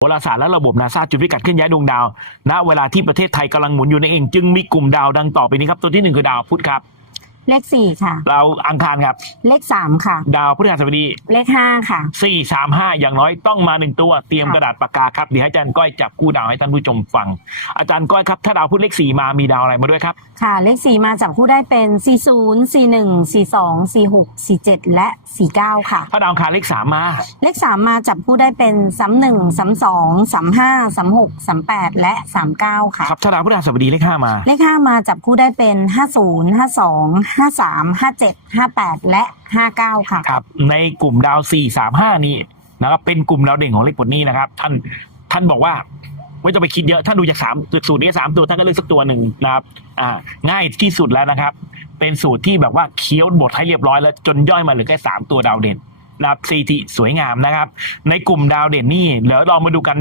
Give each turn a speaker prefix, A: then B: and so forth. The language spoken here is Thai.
A: โหราศาสตร์และระบบนาซาจุดพิกัดเคลื่อนย้ายดวงดาว ณ เวลาที่ประเทศไทยกำลังหมุนอยู่ในเอง จึงมีกลุ่มดาวดังต่อไปนี้ครับ ตัวที่หนึ่งคือดาวพุธครับ
B: เลขสี่ค่ะ
A: ดาวอังคารครับ
B: เลขสามค่ะ
A: ดาวพฤหัสบดี
B: เลขห้าค่ะ
A: สี่สามห้าอย่างน้อยต้องมาหนึ่งตัวเตรียม
B: ค่ะ
A: กระดาษปากกาครับเดี๋ยวให้อาจารย์ก้อยจับคู่ดาวให้ท่านผู้ชมฟัง อาจารย์ก้อยครับ ถ้าดาวพุธเลขสี่มามีดาวอะไรมาด้วยครับ
B: ค่ะ เลขสี่มาจากผู้ได้เป็น 40 41 42 46 47 และ 49 ค่ะ
A: ถ้าดาวอังคารเลขสามมา
B: เลขสามมาจับผู้ได้เป็น 31 32 35 36 38 และ 39 ค่ะ
A: ครับถ้าดาวพฤหัสบดีเลขห้ามา
B: เลขห้ามาจับผู้ได้เป็น 50 52 53 57 58 และ 59 ค่ะ
A: ครับในกลุ่มดาวสี่สามห้านี่นะครับเป็นกลุ่มดาวเด่นของเลขปลดหนี้นะครับ ท่านท่านบอกว่าไม่ต้องไปคิดเยอะท่านดูจากสามสูตรนี้สามตัวท่านก็เลือกสักตัวหนึ่งนะครับอ่าง่ายที่สุดแล้วนะครับ เป็นสูตรที่แบบว่าเคี้ยวบทให้เรียบร้อยแล้วจนย่อยมาเหลือแค่สามตัวดาวเด่นนะครับซีทีสวยงามนะครับ ในกลุ่มดาวเด่นนี่เดี๋ยวเรามาดูกัน